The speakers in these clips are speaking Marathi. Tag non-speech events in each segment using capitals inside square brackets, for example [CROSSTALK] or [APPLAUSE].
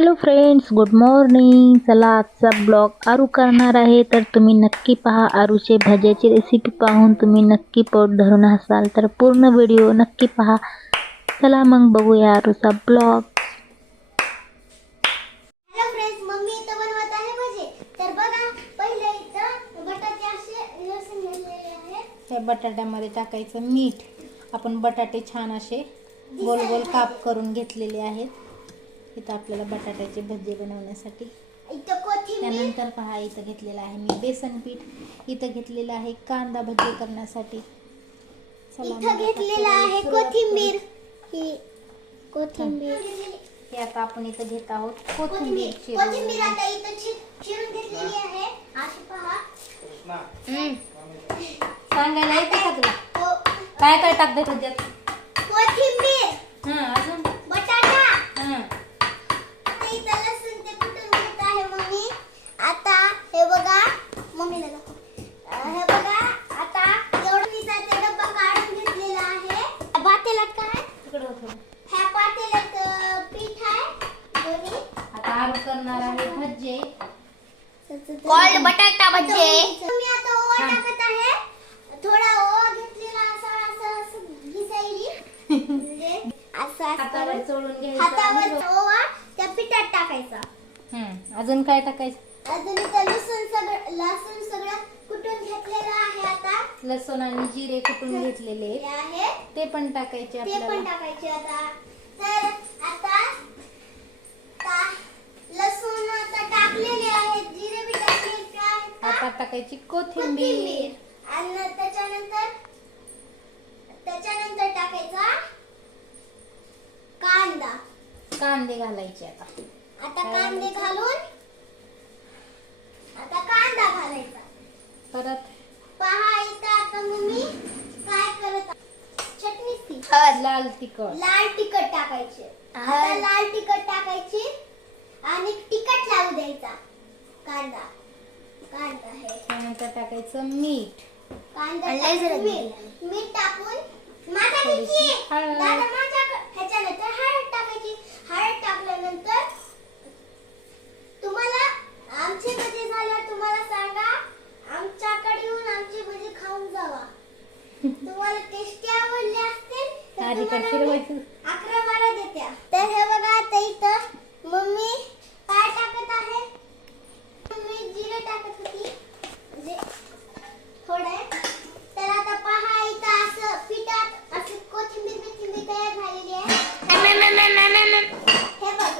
हॅलो फ्रेंड्स गुड मॉर्निंग चला आजचा ब्लॉग आरू करणार आहे. तर तुम्ही नक्की पहा आरूचे भज्याची रेसिपी पाहून. तुम्ही नक्की पोट धरून असाल तर पूर्ण व्हिडिओ नक्की पहा. चला मग बघूया आरूचा ब्लॉग हॅलो फ्रेंड्स मम्मी इथं बनवत आहे भजे. तर बघा पहिले इथं बटाटे असे लसूण घेतलेले आहे त्या बटाट्यामध्ये टाकायचं मीठ. आपण बटाटे छान असे गोल गोल काप करून घेतलेले आहेत. इथं आपल्याला बटाट्याचे भजे बनवण्यासाठी. त्यानंतर पहा इथं घेतलेलं आहे मी बेसन पीठ इथं घेतलेलं आहे कांदा भजी करण्यासाठी. चला घेतलेलं आहे कोथिंबीर. ही कोथिंबीर. हे आता आपण इथं घेत आहोत कोथिंबीर. कोथिंबीर आता इथं चि- चिरून घेतलेली आहे. अशी पहा. सांगायला येते का तुला? को- काय काय टाकते भज्यात कोथिंबीर हां अजून बटाटा हां आता इथं लसूण ते कुठून घेत आहे मम्मी आता हे बघा मम्मीला दाखव. अं, हे बघा आता एवढं मिठाचा डब्बा काढून घेतलेला आहे पातेल्यात काय तिकडं होतं ह्या पातेल्यात अं, पीठ आहे दोन्ही. आता आरू करणार आहे भजे कॉल्ड बटाटा भजे तुम्ही आता ओवा टाकत आहे. थोडा ओवा घेतलेला असा असं असं घिसायली म्हणजे असं हातावर चोळून घ्यायचं. हातावर ओवा त्या पिठात टाकायचा. हम्म. अजून काय टाकायचं? अजून इथं लसूण सगळं लसूण सगळं कुटून घेतलेलं आहे आता. लसूण आणि जिरे कुटून घेतलेले आहे. ते पण टाकायचे ते पण आपल्याला टाकायचे आता. तर आता ता- लसूण आता टाकलेले आहेत जिरे बी टाकले काय आता टाकायची कोथिंबीर. कोथिंबीर. आणि त्याच्यानंतर त्याच्यानंतर टाकायचा कांदा. कांदे घालायचे आता. आता काय कांदे घालायचं? घालून आता कांदा घालायचा. परत पहा इथं आता मम्मी काय करत आहे? चटणी ती लाल तिखट. लाल तिखट टाकायचे. आता लाल तिखट टाकायची आणि तिखट लावू द्यायचा. कांदा. कांदा हे. त्यानंतर टाकायचं मीठ. कांदा टाकून मीठ. मीठ. टाकून थोडीशी घ्यायची. हळद. दादा माझ्या ह्याच्यानंतर हळद टाकायची. हळद टाकल्यानंतर तुम्हाला आमचे भजी झाल्यावर तुम्हाला सांगा आमच्याकडे येऊन आमची भजी खाऊन जावा. [LAUGHS] तुम्हाला टेस्टी आवडले तुम्हाला फिरवायचं? तर हे बघा आता इथं मम्मी काय टाकत आहे मम्मी जिरे टाकत होती म्हणजे थोडे तर आता पहा इथं असं पिठात असं कोथिंबीर बिथिंबीर तयार झालेली आहे हे बघ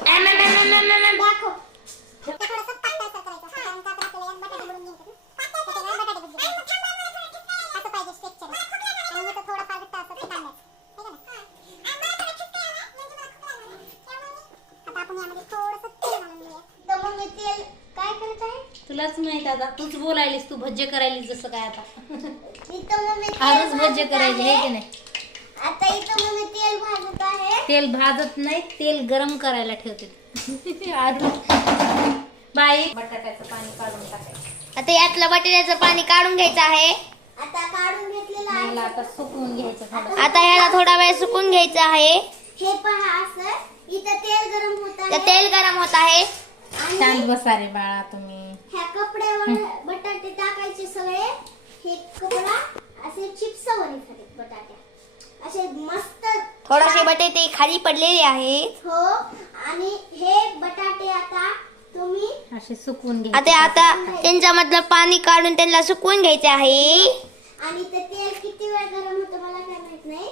दाखव तर मग मी तेल काय करत आहे तुलाच माहीत आता. तूच बोलायलीस तू भज्जे करायलीस जसं काय आता. इथं तेल आरूच भज्जे भाजत करायचे हे आहे. की नाही? आता इथं मग मी तेल भाजत आहे. तेल भाजत नाही तेल गरम करायला ठेवते. [LAUGHS] आरू बाई. बटाट्याचं पाणी काढून टाकायचं. आता यातलं बटाट्याचं पाणी काढून घ्यायचं आहे. आता काढून घेतलेलं आहे. मला आता सुकवून घ्यायचं थोडं. आता ह्याला थोडा वेळ सुकून घ्यायचं आहे. हे पहा असं. इथं तेल गरम होत आहे. तेल गरम होत आहे. शांत बसा रे बाळा तुम्ही. कपड्यावर बटाटे टाकायचे सगळे. हे कपडा असे चिप्स झाले बटाटे. असे मस्त थोडेसे बटाटे खाली पडलेले आहेत. हो आणि हे बटाटे आता तुम्ही असे सुकवून आता घ्यायचे. आता त्यांच्यामधलं पाणी काढून त्यांना सुकवून घ्यायचे आहे. आणि ते तेल किती वेळ गरम होतं मला काय माहीत नाही.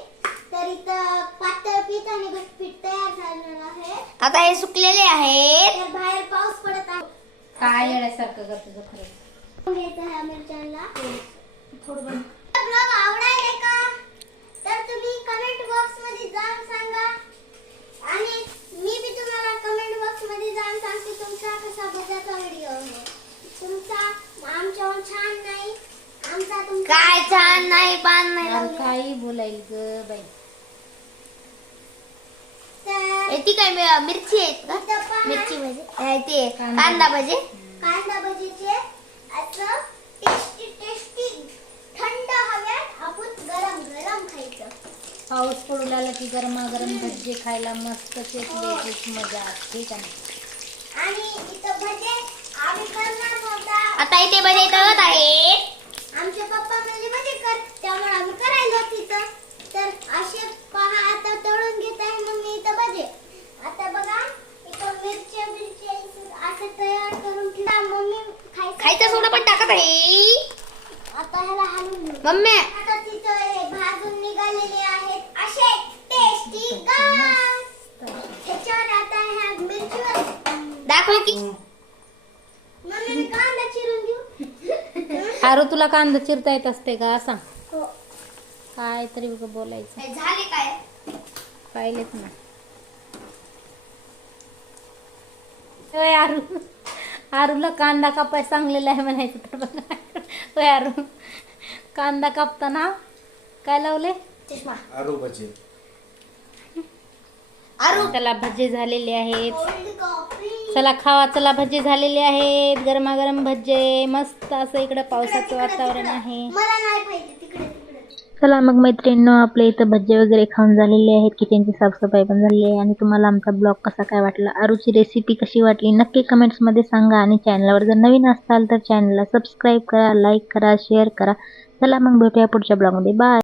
तर इथं पातळ पीठ आणि घट पीठ तयार झालेलं आहे. आता हे सुकलेले आहेत. तर बाहेर पाऊस पडत आहे. काय येण्यासारखं करतो तुझं खरं? घ्यायचं ह्या मिरच्यांना. थोडं बंद. ब्लॉग आवडायला का? तर तुम्ही कमेंट बॉक्समध्ये जाऊन सांगा. आणि मी बी तुम्हाला कमेंट बॉक्समध्ये जाऊन सांगते तुमचा कसा व्हिडिओ तुमचा आमच्यावर छान नाही आमचा तुमचा काय छान नाही पान नाही काही बोलायला ग बाई. ती काय मिरची आहेत का? मिरची भाजी. ते कांदा. भाजी. कांदा भजीचे असं टेस्टी टेस्टी थंड हव्यात आपण गरम गरम खायचं. पाऊस पडू लागला की गरमागरम भज्जे खायला मस्त वेगळीच मजा असते का नाही आणि इथं भजे आम्ही करणार आता इथे बरे तळत आहे. आमचे पप्पा म्हणजे भजे कर त्यामुळे आम्ही करायला तिथं तर असे पहा आता तळून घेत आहे मम्मी इथं भजे आता बघा इथं मिरच्या मिरच्या असं तयार करून ठेवा मम्मी खायचं खायचा सोडा पण टाकत आहे आता ह्याला हलवून घेऊ. मम्मी आता तिथं हे भाजून निघालेले आहेत असे टेस्टी गास ह्याच्यावर आता ह्या मिरचीवर दाखव की मम्मी मी कांदा चिरून घेऊ आरू तुला कांदा चिरता येत असते का? सांग हो. काय तरी बोलायचं. हे झाले काय? पाहिलेच ना. होय आरू. आरूला कांदा कापाय सांगलेला आहे म्हणायचं तर बघा. होय आरू. कांदा कापताना काय लावले? चष्मा. आरू भजी. त्याला भजे झालेले आहेत. चला खावा. चला भजे झालेले आहेत. गरमागरम भजे. मस्त असं इकडं पावसाचं वातावरण आहे. चला मग मैत्रिणींनो आपल्या इथं भज्जे वगैरे खाऊन झालेले आहेत किचनची साफसफाई पण झालेली आहे. आणि तुम्हाला आमचा ब्लॉग कसा काय वाटला आरूची रेसिपी कशी वाटली नक्की कमेंट्समध्ये सांगा. आणि चॅनलवर जर नवीन असाल तर चॅनलला सबस्क्राईब करा लाईक करा शेअर करा. चला मग भेटूया पुढच्या ब्लॉगमध्ये. बाय